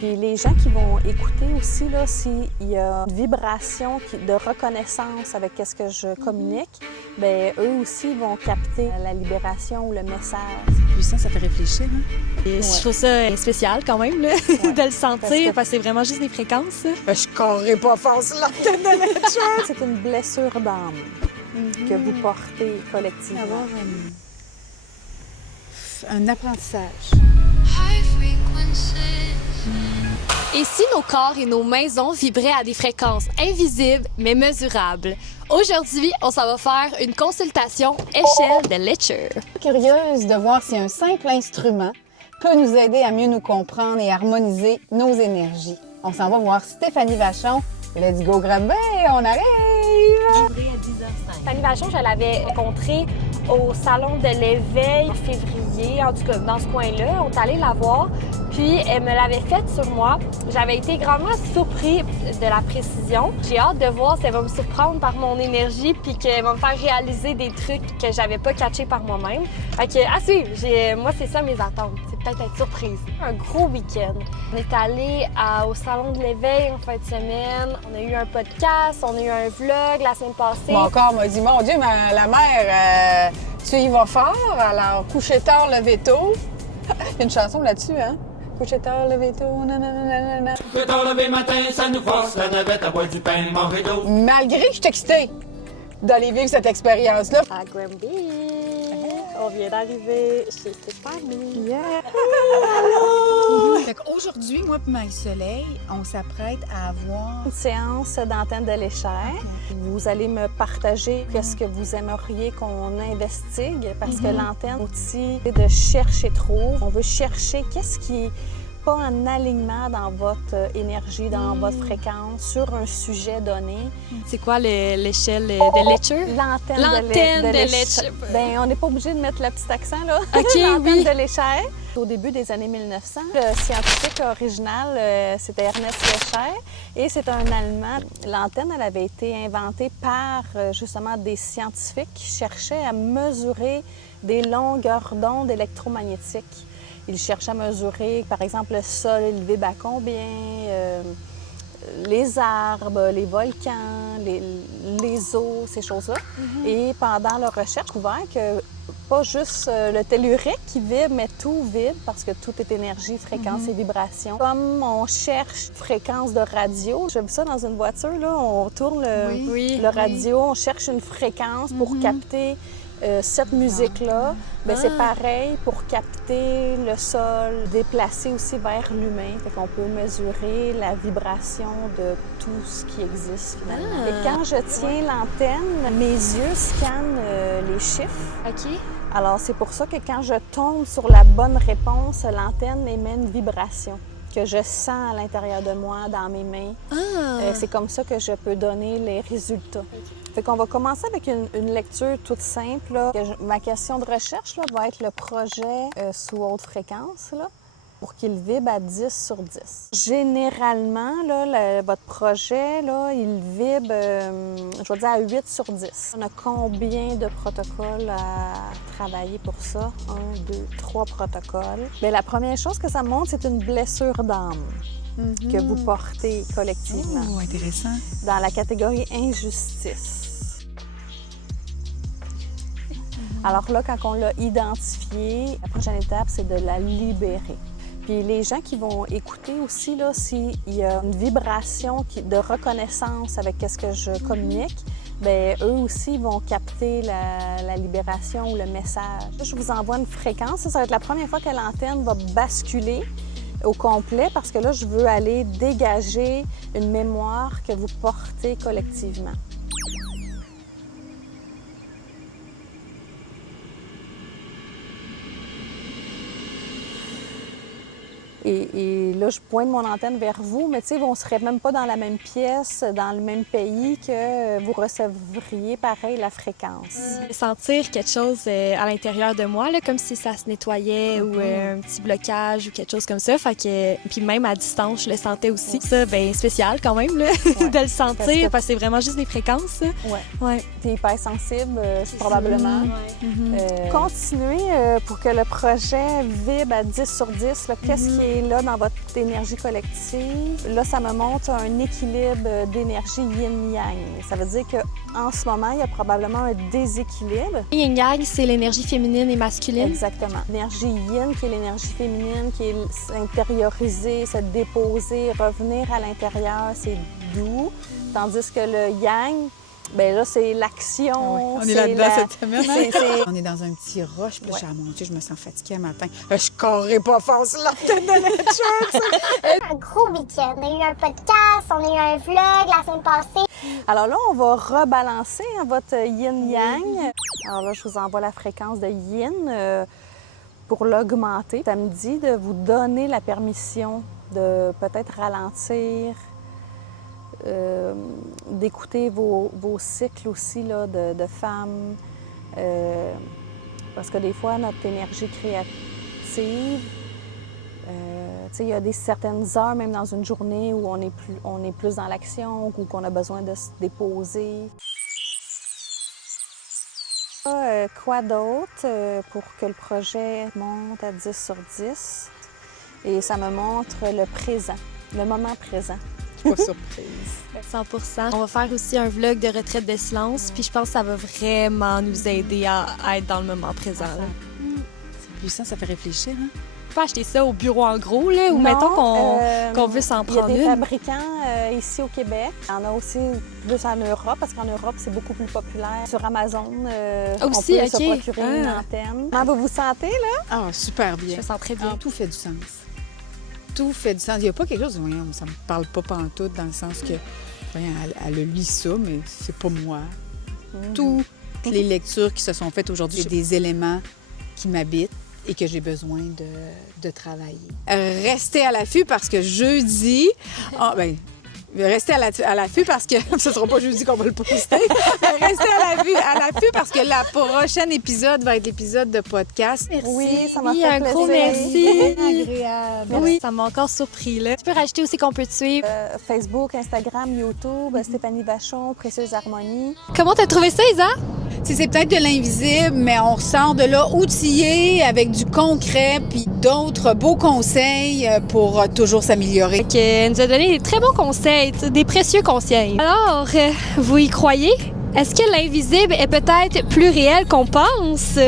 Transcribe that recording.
Puis les gens qui vont écouter aussi, là, s'il y a une vibration de reconnaissance avec ce que je communique, bien, eux aussi vont capter la libération ou le message. Puissant, ça fait réfléchir. Hein? Et je trouve ça spécial quand même là, de le sentir parce que c'est vraiment juste des fréquences. Je carrerai pas fort sur l'antenne de Letcher. C'est une blessure d'âme que vous portez collectivement. Avoir un apprentissage. Et si nos corps et nos maisons vibraient à des fréquences invisibles mais mesurables? Aujourd'hui, on s'en va faire une consultation échelle de Letcher. Curieuse de voir si un simple instrument peut nous aider à mieux nous comprendre et harmoniser nos énergies. On s'en va voir Stéphanie Vachon. Let's go grabber, on arrive! Stéphanie Vachon, je l'avais rencontrée au Salon de l'éveil en février, en tout cas dans ce coin-là. On est allé la voir, puis elle me l'avait faite sur moi. J'avais été grandement surpris de la précision. J'ai hâte de voir si elle va me surprendre par mon énergie puis qu'elle va me faire réaliser des trucs que j'avais pas catchés par moi-même. Fait que, à suivre! Moi, c'est ça mes attentes. C'est peut-être être surprise. Un gros week-end. On est allé au Salon de l'éveil en fin de semaine. On a eu un podcast, on a eu un vlog la semaine passée. Mon corps m'a dit, mon Dieu, la mère, tu y vas fort, alors coucher tard, lever tôt. Il y a une chanson là-dessus, hein? Coucher tard, lever tôt, nanana. Coucher tard, lever matin, ça nous force la navette à boire du pain, manger d'eau. Malgré que je suis excitée d'aller vivre cette expérience-là. À Granby, on vient d'arriver chez Stéphanie. Yeah! Fait qu'aujourd'hui, moi et Marie-Soleil, on s'apprête à avoir Une séance d'antenne de Letcher. Vous allez me partager qu'est-ce que vous aimeriez qu'on investigue parce que l'antenne, outil de chercher trop. On veut chercher qu'est-ce qui est pas en alignement dans votre énergie, dans votre fréquence, sur un sujet donné. C'est quoi l'échelle de Letcher? L'antenne de Letcher. Letcher. Ben, on n'est pas obligé de mettre le petit accent, là. OK, L'antenne oui. de Letcher. Au début des années 1900, le scientifique original, c'était Ernest Letcher et c'est un Allemand. L'antenne, elle avait été inventée par, justement, des scientifiques qui cherchaient à mesurer des longueurs d'onde électromagnétiques. Ils cherchaient à mesurer, par exemple, le sol, il vibre à combien, les arbres, les volcans, les eaux, ces choses-là. Et pendant leur recherche, ils ont découvert que pas juste le tellurique qui vibre, mais tout vibre parce que tout est énergie, fréquence et vibration. Comme on cherche fréquence de radio, j'ai vu ça dans une voiture, là, on tourne le radio, on cherche une fréquence pour capter cette musique-là. Bien, c'est pareil pour capter le sol, déplacer aussi vers l'humain. Fait qu'on peut mesurer la vibration de tout ce qui existe finalement. Et quand je tiens l'antenne, mes yeux scannent les chiffres. OK. Alors, c'est pour ça que quand je tombe sur la bonne réponse, l'antenne émet une vibration que je sens à l'intérieur de moi, dans mes mains. C'est comme ça que je peux donner les résultats. Fait qu'on va commencer avec une lecture toute simple. Là. Ma question de recherche là, va être le projet sous haute fréquence là, pour qu'il vibre à 10 sur 10. Généralement, là, votre projet, là, il vibre, je vais dire, à 8 sur 10. On a combien de protocoles à travailler pour ça? 1, 2, 3 protocoles. Bien, la première chose que ça montre, c'est une blessure d'âme que vous portez collectivement. Oh, intéressant. Dans la catégorie injustice. Alors là, quand on l'a identifié, la prochaine étape, c'est de la libérer. Puis les gens qui vont écouter aussi, là, s'il y a une vibration de reconnaissance avec ce que je communique, bien, eux aussi vont capter la libération ou le message. Je vous envoie une fréquence. Ça va être la première fois que l'antenne va basculer au complet parce que là, je veux aller dégager une mémoire que vous portez collectivement. Et là, je pointe mon antenne vers vous, mais tu sais, on ne serait même pas dans la même pièce, dans le même pays que vous recevriez pareil la fréquence. Sentir quelque chose à l'intérieur de moi, là, comme si ça se nettoyait ou un petit blocage ou quelque chose comme ça. Fait que, puis même à distance, je le sentais aussi. Ça, bien spécial quand même, là, de le sentir, parce que c'est vraiment juste des fréquences. Ouais. T'es hypersensible, probablement. Continuez pour que le projet vibre à 10 sur 10. Qu'est-ce qui est Et là, dans votre énergie collective, là, ça me montre un équilibre d'énergie yin-yang. Ça veut dire qu'en ce moment, il y a probablement un déséquilibre. Yin-yang, c'est l'énergie féminine et masculine. Exactement. L'énergie yin, qui est l'énergie féminine, qui est s'intérioriser, se déposer, revenir à l'intérieur, c'est doux. Tandis que le yang, bien là, c'est l'action. On est là-dedans cette semaine. On est dans un petit rush. Puis mon Dieu, je me sens fatiguée le matin. Je corrais pas fort sur l'antenne de Nature. Un gros week-end. On a eu un podcast, on a eu un vlog la semaine passée. Alors là, on va rebalancer votre yin-yang. Alors là, je vous envoie la fréquence de yin pour l'augmenter. Ça me dit de vous donner la permission de peut-être ralentir, d'écouter vos cycles aussi là, de femmes. Parce que des fois, notre énergie créative, il y a certaines heures, même dans une journée, où on est plus dans l'action ou qu'on a besoin de se déposer. Quoi d'autre pour que le projet monte à 10 sur 10? Et ça me montre le présent, le moment présent. Pas surprise. 100%. On va faire aussi un vlog de retraite de silence, puis je pense que ça va vraiment nous aider à être dans le moment présent. C'est puissant, ça fait réfléchir, hein? On peut acheter ça au bureau en gros, là, ou mettons qu'on veut s'en prendre une. Il y a des fabricants ici au Québec. Il y en a aussi plus en Europe, parce qu'en Europe, c'est beaucoup plus populaire. Sur Amazon, aussi, on peut se procurer une antenne. Comment vous vous sentez, là? Ah, super bien. Je me sens très bien. Tout fait du sens. Tout fait du sens. Il n'y a pas quelque chose, voyons, ça me parle pas pantoute, dans le sens que, voyons, elle a lu ça, mais c'est pas moi. Toutes les lectures qui se sont faites aujourd'hui, j'ai des éléments qui m'habitent et que j'ai besoin de travailler. Restez à l'affût parce que jeudi... Restez à l'affût parce que ce ne sera pas jeudi qu'on va le poster. Restez à l'affût parce que le prochain épisode va être l'épisode de podcast. Merci. Oui, ça m'a Oui, fait un plaisir. gros merci. Agréable. Oui, ça m'a encore surpris. Là. Tu peux rajouter aussi qu'on peut te suivre. Facebook, Instagram, YouTube, Stéphanie Vachon, Précieuse Harmonie. Comment t'as trouvé ça, Isa? C'est peut-être de l'invisible, mais on ressort de là outillé avec du concret puis d'autres beaux conseils pour toujours s'améliorer. Elle nous a donné des très bons conseils, des précieux conseils. Alors, vous y croyez? Est-ce que l'invisible est peut-être plus réel qu'on pense?